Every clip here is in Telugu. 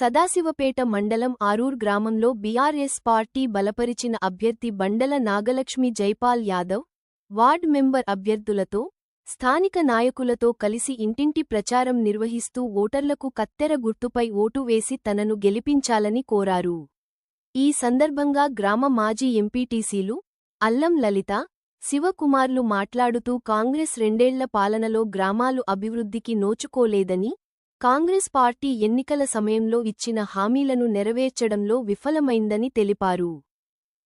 సదాశివపేట మండలం ఆరూర్ గ్రామంలో బీఆర్ఎస్ పార్టీ బలపరిచిన అభ్యర్థి బండల నాగలక్ష్మి జైపాల్ యాదవ్ వార్డ్ మెంబర్ అభ్యర్థులతో స్థానిక నాయకులతో కలిసి ఇంటింటి ప్రచారం నిర్వహిస్తూ ఓటర్లకు కత్తెర గుర్తుపై ఓటు వేసి తనను గెలిపించాలని కోరారు. ఈ సందర్భంగా గ్రామ మాజీ ఎంపీటీసీలు అల్లం లలిత శివకుమార్లు మాట్లాడుతూ కాంగ్రెస్ రెండేళ్ళ పాలనలో గ్రామాలు అభివృద్ధికి నోచుకోలేదని కాంగ్రెస్ పార్టీ ఎన్నికల సమయంలో ఇచ్చిన హామీలను నెరవేర్చడంలో విఫలమైందని తెలిపారు.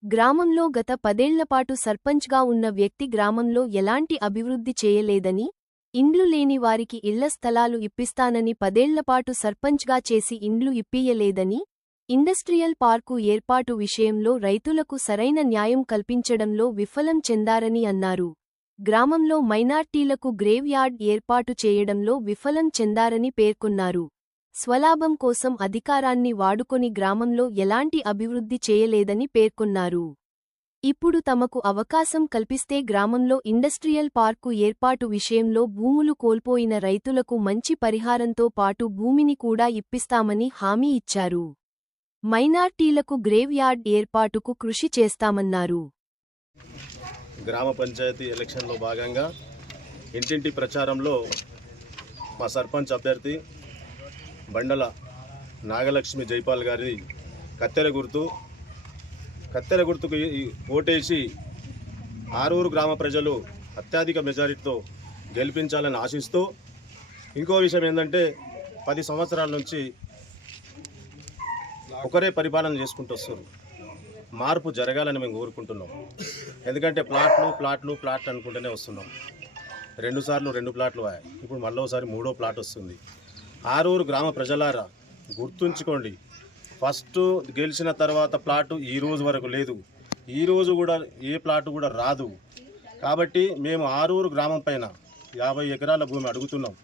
గ్రామంలో గత పదేళ్ళపాటు సర్పంచ్గా ఉన్న వ్యక్తి గ్రామంలో ఎలాంటి అభివృద్ధి చేయలేదని ఇండ్లు లేని వారికి ఇళ్ళ స్థలాలు ఇప్పిస్తానని పదేళ్ళపాటు సర్పంచ్గా చేసి ఇండ్లు ఇప్పియలేదని ఇండస్ట్రియల్ పార్కు ఏర్పాటు విషయంలో రైతులకు సరైన న్యాయం కల్పించడంలో విఫలం చెందారని అన్నారు. గ్రామంలో మైనార్టీలకు గ్రేవ్ యార్డ్ ఏర్పాటు చేయడంలో విఫలం చెందారని పేర్కొన్నారు. స్వలాభం కోసం అధికారాన్ని వాడుకొని గ్రామంలో ఎలాంటి అభివృద్ధి చేయలేదని పేర్కొన్నారు. ఇప్పుడు తమకు అవకాశం కల్పిస్తే గ్రామంలో ఇండస్ట్రియల్ పార్కు ఏర్పాటు విషయంలో భూములు కోల్పోయిన రైతులకు మంచి పరిహారంతో పాటు భూమిని కూడా ఇప్పిస్తామని హామీ ఇచ్చారు. మైనార్టీలకు గ్రేవ్ యార్డ్ ఏర్పాటుకు కృషి చేస్తామన్నారు. గ్రామ పంచాయతీ ఎలక్షన్లో భాగంగా ఇంటింటి ప్రచారంలో మా సర్పంచ్ అభ్యర్థి బండల నాగలక్ష్మి జైపాల్ గారి కత్తెర గుర్తు కత్తెర గుర్తుకు ఓటేసి ఆరూరు గ్రామ ప్రజలు అత్యధిక మెజారిటీతో గెలిపించాలని ఆశిస్తూ ఇంకో విషయం ఏంటంటే పది సంవత్సరాల నుంచి ఒకరే పరిపాలన చేసుకుంటూ వస్తారు మార్పు జరగాలని మేము కోరుకుంటున్నాం. ఎందుకంటే ప్లాట్లు ప్లాట్లు ప్లాట్లు అనుకుంటూనే వస్తున్నాం. రెండు సార్లు రెండు ప్లాట్లు వాయాయి ఇప్పుడు మళ్ళీ ఒకసారి మూడో ప్లాట్ వస్తుంది. ఆరూరు గ్రామ ప్రజలారా గుర్తుంచుకోండి. ఫస్ట్ గెలిచిన తర్వాత ప్లాటు ఈ రోజు వరకు లేదు. ఈ రోజు కూడా ఏ ప్లాటు కూడా రాదు. కాబట్టి మేము ఆరూరు గ్రామం పైన యాభై ఎకరాల భూమి అడుగుతున్నాం.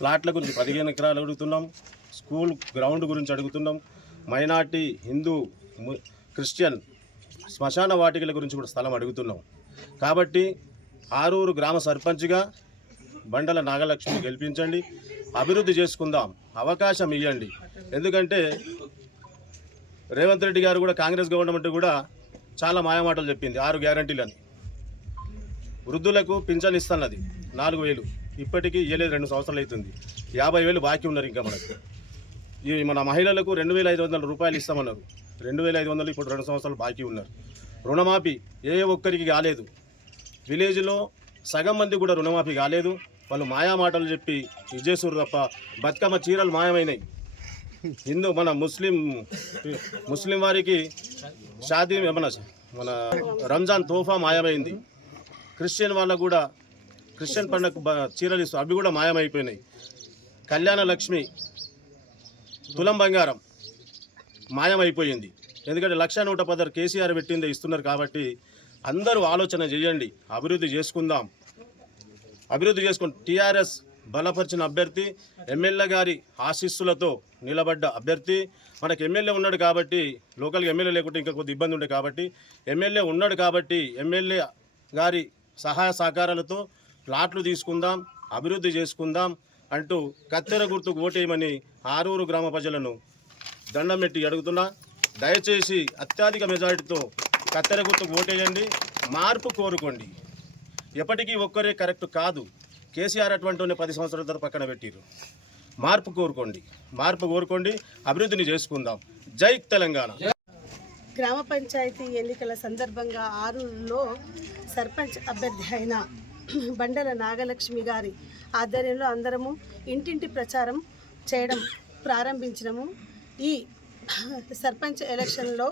ప్లాట్ల గురించి పదిహేను ఎకరాలు అడుగుతున్నాం. స్కూల్ గ్రౌండ్ గురించి అడుగుతున్నాం. మైనార్టీ హిందూ క్రిస్టియన్ శ్మశాన వాటికల గురించి కూడా స్థలం అడుగుతున్నాం. కాబట్టి ఆరూరు గ్రామ సర్పంచ్గా బండల నాగలక్ష్మి గెలిపించండి. అభివృద్ధి చేసుకుందాం. అవకాశం ఇవ్వండి ఎందుకంటే రేవంత్ రెడ్డి గారు కూడా కాంగ్రెస్ గవర్నమెంట్ కూడా చాలా మాయమాటలు చెప్పింది. ఆరు గ్యారంటీలని. వృద్ధులకు పింఛన్ ఇస్తున్నది నాలుగు వేలు. ఇప్పటికీ ఇవ్వలేదు రెండు సంవత్సరాలు అవుతుంది. యాభై వేలు బాకీ ఉన్నారు ఇంకా మనకు. ఈ మన మహిళలకు రెండు వేల ఐదు వందల రూపాయలు ఇస్తామన్నారు. రెండు వేల ఐదు వందలు ఇప్పుడు రెండు సంవత్సరాలు బాకీ ఉన్నారు. రుణమాఫీ ఏ ఒక్కరికి కాలేదు. విలేజ్లో సగం మంది కూడా రుణమాఫీ కాలేదు. వాళ్ళు మాయా మాటలు చెప్పి విజయసూరు తప్ప బతుకమ్మ చీరలు మాయమైనాయి. హిందూ మన ముస్లిం ముస్లిం వారికి షాదీ మన మన రంజాన్ తోఫా మాయమైంది. క్రిస్టియన్ వాళ్ళకు కూడా క్రిస్టియన్ పండుగ చీరలు ఇస్తూ అవి కూడా మాయమైపోయినాయి. కళ్యాణ లక్ష్మి తులం బంగారం మాయమైపోయింది. ఎందుకంటే లక్ష నూట పదహారు కేసీఆర్ పెట్టిందే ఇస్తున్నారు కాబట్టి అందరూ ఆలోచన చేయండి. అభివృద్ధి చేసుకుందాం. అభివృద్ధి చేసుకుని టీఆర్ఎస్ బలపరిచిన అభ్యర్థి ఎమ్మెల్యే గారి ఆశీస్సులతో నిలబడ్డ అభ్యర్థి. మనకు ఎమ్మెల్యే ఉన్నాడు కాబట్టి లోకల్గా ఎమ్మెల్యే లేకుంటే ఇంకా కొద్ది ఇబ్బంది ఉండే కాబట్టి ఎమ్మెల్యే ఉన్నాడు కాబట్టి ఎమ్మెల్యే గారి సహాయ సహకారాలతో ప్లాట్లు తీసుకుందాం అభివృద్ధి చేసుకుందాం అంటూ కత్తెర గుర్తుకు ఓటేయమని ఆరూరు గ్రామ ప్రజలను దండం పెట్టి అడుగుతున్నా దయచేసి అత్యధిక మెజారిటీతో కత్తెర గుర్తుకు ఓటేయండి మార్పు కోరుకోండి. ఎప్పటికీ ఒక్కరే కరెక్ట్ కాదు. కేసీఆర్ అటువంటి పది సంవత్సరాల తర్వాత పక్కన పెట్టిరు మార్పు కోరుకోండి మార్పు కోరుకోండి అభివృద్ధిని చేసుకుందాం. జై తెలంగాణ. గ్రామ పంచాయతీ ఎన్నికల సందర్భంగా ఆరులో సర్పంచ్ అభ్యర్థి అయిన బండల నాగలక్ష్మి గారి ఆధ్వర్యంలో అందరము ఇంటింటి ప్రచారం చేయడం ప్రారంభించినము. ఈ సర్పంచ్ ఎలక్షన్లో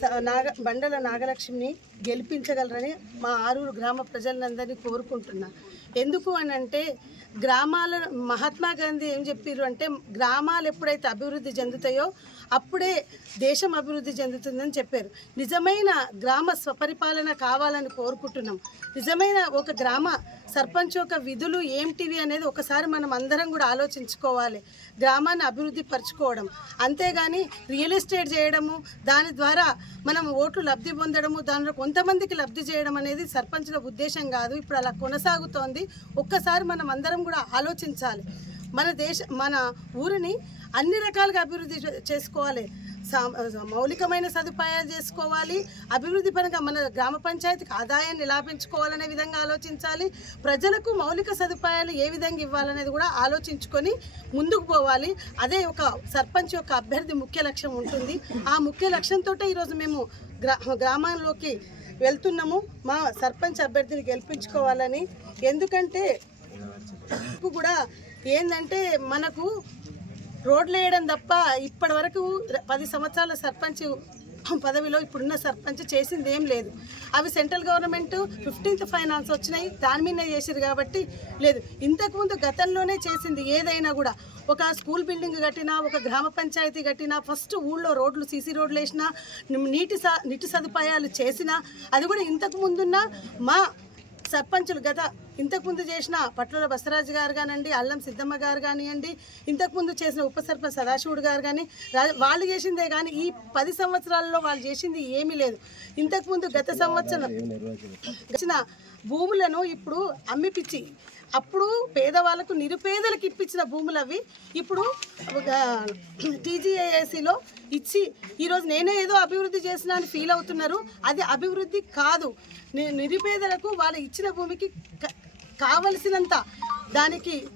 స- నాగ బండల నాగలక్ష్మిని గెలిపించగలరని మా ఆరూరు గ్రామ ప్రజలందరినీ కోరుకుంటున్నా. ఎందుకు అని అంటే గ్రామాల మహాత్మా గాంధీ ఏం చెప్పారు అంటే గ్రామాలు ఎప్పుడైతే అభివృద్ధి చెందుతాయో అప్పుడే దేశం అభివృద్ధి చెందుతుందని చెప్పారు. నిజమైన గ్రామ స్వపరిపాలన కావాలని కోరుకుంటున్నాం. నిజమైన ఒక గ్రామ సర్పంచ్ యొక్క విధులు ఏమిటివి అనేది ఒకసారి మనం అందరం కూడా ఆలోచించుకోవాలి. గ్రామాన్ని అభివృద్ధి పరచుకోవడం. అంతేగాని రియల్ ఎస్టేట్ చేయడము దాని ద్వారా మనం ఓట్లు లబ్ధి పొందడము దానిలో కొంతమందికి లబ్ధి చేయడం అనేది సర్పంచ్ల ఉద్దేశం కాదు. ఇప్పుడు అలా కొనసాగుతోంది. ఒక్కసారి మనం అందరం కూడా ఆలోచించాలి. మన దేశ మన ఊరిని అన్ని రకాలుగా అభివృద్ధి చే- చేసుకోవాలి. సా- మౌలికమైన సదుపాయాలు చేసుకోవాలి. అభివృద్ధి పరంగా మన గ్రామ పంచాయతీకి ఆదాయాన్ని ఎలా పెంచుకోవాలనే విధంగా ఆలోచించాలి. ప్రజలకు మౌలిక సదుపాయాలు ఏ విధంగా ఇవ్వాలనేది కూడా ఆలోచించుకొని ముందుకు పోవాలి. అదే ఒక సర్పంచ్ యొక్క అభ్యర్థి ముఖ్య లక్ష్యం ఉంటుంది. ఆ ముఖ్య లక్ష్యంతో ఈరోజు మేము గ్రా గ్రామంలోకి వెళ్తున్నాము. మా సర్పంచ్ అభ్యర్థిని గెలిపించుకోవాలని. ఎందుకంటే కూడా ఏంటంటే మనకు రోడ్లు వేయడం తప్ప ఇప్పటి వరకు పది సంవత్సరాల సర్పంచ్ పదవిలో ఇప్పుడున్న సర్పంచ్ చేసింది ఏం లేదు. అవి సెంట్రల్ గవర్నమెంట్ ఫిఫ్టీన్త్ ఫైనాన్స్ వచ్చినాయి దాని మీద చేసారు కాబట్టి లేదు. ఇంతకుముందు గతంలోనే చేసింది ఏదైనా కూడా. ఒక స్కూల్ బిల్డింగ్ కట్టినా ఒక గ్రామ పంచాయతీ కట్టినా ఫస్ట్ ఊళ్ళో రోడ్లు సీసీ రోడ్లు వేసినా నీటి స నీటి సదుపాయాలు చేసినా అది కూడా ఇంతకు ముందున్న మా సర్పంచులు గత ఇంతకుముందు చేసిన పట్ల బసరాజు గారు కానివ్వండి అల్లం సిద్ధమ్మ గారు కానివ్వండి ఇంతకుముందు చేసిన ఉప సర్పంచ్ సదాశివుడు గారు కానీ వాళ్ళు చేసిందే కానీ ఈ పది సంవత్సరాల్లో వాళ్ళు చేసింది ఏమీ లేదు. ఇంతకుముందు గత సంవత్సరం వచ్చిన భూములను ఇప్పుడు అమ్మిపిచ్చి అప్పుడు పేదవాళ్ళకు నిరుపేదలకు ఇప్పించిన భూములు అవి. ఇప్పుడు టీజీఏఏసీలో ఇచ్చి ఈరోజు నేనే ఏదో అభివృద్ధి చేసిన అని ఫీల్ అవుతున్నారు. అది అభివృద్ధి కాదు. ని- నిరుపేదలకు వాళ్ళు ఇచ్చిన భూమికి కావలసినంత దానికి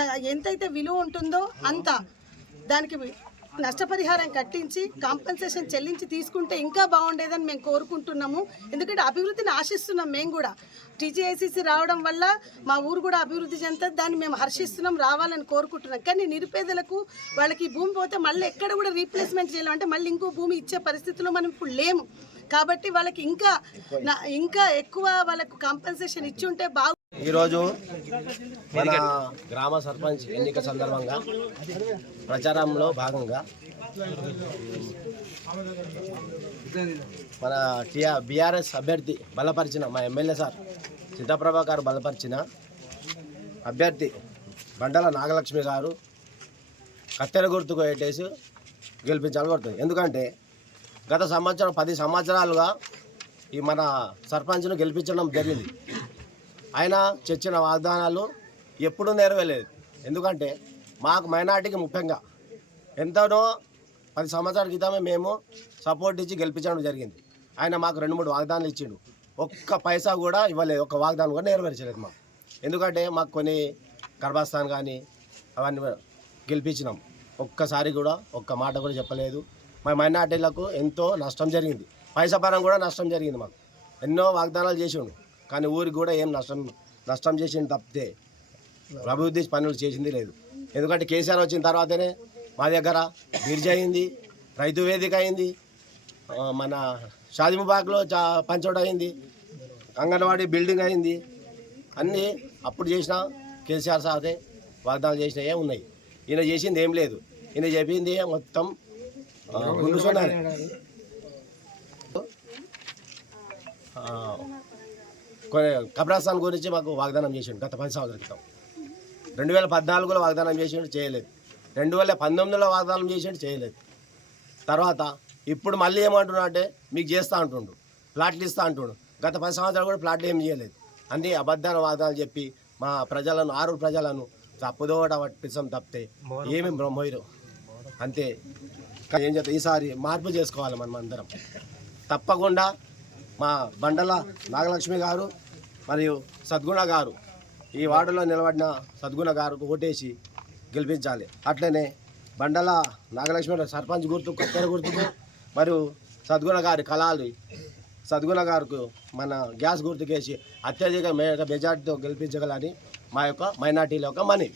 చ- ఎంతైతే విలువ ఉంటుందో అంత దానికి నష్టపరిహారం కట్టించి కాంపెన్సేషన్ చెల్లించి తీసుకుంటే ఇంకా బాగుండేదని మేము కోరుకుంటున్నాము. ఎందుకంటే అభివృద్ధిని ఆశిస్తున్నాం మేము కూడా. టీజీఐసీసీ రావడం వల్ల మా ఊరు కూడా అభివృద్ధి చెందుతుంది. దాన్ని మేము హర్షిస్తున్నాం రావాలని కోరుకుంటున్నాం. కానీ నిరుపేదలకు వాళ్ళకి భూమి పోతే మళ్ళీ ఎక్కడ కూడా రీప్లేస్మెంట్ చేయాలి. అంటే మళ్ళీ ఇంకో భూమి ఇచ్చే పరిస్థితిలో మనం ఇప్పుడు లేము. కాబట్టి వాళ్ళకి ఇంకా నా- ఇంకా ఎక్కువ వాళ్ళకు కాంపెన్సేషన్ ఇచ్చి ఉంటే బాగు ఈరోజు మన గ్రామ సర్పంచ్ ఎన్నిక సందర్భంగా ప్రచారంలో భాగంగా మన టిఆర్ బీఆర్ఎస్ అభ్యర్థి బలపరిచిన మా ఎమ్మెల్యే సార్ సీతాప్రభా గారు బలపరిచిన అభ్యర్థి బండల నాగలక్ష్మి గారు కత్తెర గుర్తుకు పెట్టేసి గెలిపించాలని ఎందుకంటే గత సంవత్సరం పది సంవత్సరాలుగా ఈ మన సర్పంచ్ను గెలిపించడం జరిగింది. ఆయన చచ్చిన వాగ్దానాలు ఎప్పుడూ నెరవేరలేదు. ఎందుకంటే మాకు మైనార్టీకి ముఖ్యంగా ఎంతనో పది సంవత్సరాల క్రితమే మేము సపోర్ట్ ఇచ్చి గెలిపించడం జరిగింది. ఆయన మాకు రెండు మూడు వాగ్దానాలు ఇచ్చిండు. ఒక్క పైసా కూడా ఇవ్వలేదు ఒక్క వాగ్దానం కూడా నెరవేర్చలేదు మాకు. ఎందుకంటే మాకు కొన్ని గర్భస్థాన్ కానీ అవన్నీ గెలిపించినాం. ఒక్కసారి కూడా ఒక్క మాట కూడా చెప్పలేదు. మా మైనార్టీలకు ఎంతో నష్టం జరిగింది. పైసా పరం కూడా నష్టం జరిగింది మాకు. ఎన్నో వాగ్దానాలు చేసిండు. కానీ ఊరికి కూడా ఏం నష్టం నష్టం చేసింది తప్పితే అభివృద్ధి పనులు చేసింది లేదు. ఎందుకంటే కేసీఆర్ వచ్చిన తర్వాతనే మా దగ్గర బిర్జ్ అయింది రైతు వేదిక అయింది మన షాదిముబాగ్లో చా పంచోట్ అయింది అంగన్వాడీ బిల్డింగ్ అయింది. అన్నీ అప్పుడు చేసిన కేసీఆర్ సారే వాగ్దానాలు చేసినవే ఉన్నాయి. ఈయన చేసింది ఏం లేదు. ఈయన చెప్పింది మొత్తం గుండుసున్నారు గుండు సున్నానే. ఆ, కొన్ని కబ్రాస్థాన్ గురించి మాకు వాగ్దానం చేసిండు గత పది సంవత్సరాల క్రితం. రెండు వేల పద్నాలుగులో వాగ్దానం చేసిండు చేయలేదు. రెండు వేల పంతొమ్మిదిలో వాగ్దానం చేసిండు చేయలేదు. తర్వాత ఇప్పుడు మళ్ళీ ఏమంటున్నా అంటే మీకు చేస్తా అంటుండు ప్లాట్లు ఇస్తా అంటుండు. గత పది సంవత్సరాలు కూడా ప్లాట్లు ఏం చేయలేదు. అన్ని అబద్ధాల వాగ్దానాలు చెప్పి మా ప్రజలను ఆరు ప్రజలను తప్పుదోట పట్టించడం తప్పితే ఏమి బ్రహ్మోయిరు అంతే. ఏం చేస్తాం ఈసారి మార్పు చేసుకోవాలి మనం అందరం. తప్పకుండా మా బండల నాగలక్ష్మి గారు మరియు సద్గుణ గారు ఈ వార్డులో నిలబడిన సద్గుణ గారుకు ఓటేసి గెలిపించాలి. అట్లనే బండల నాగలక్ష్మి సర్పంచ్ గుర్తు కొత్తర గుర్తుకు మరియు సద్గుణ గారి కళాలు సద్గుణ గారికి మన గ్యాస్ గుర్తుకేసి అత్యధిక మెజార్టీతో గెలిపించగలని మా యొక్క మైనార్టీల యొక్క మనీ.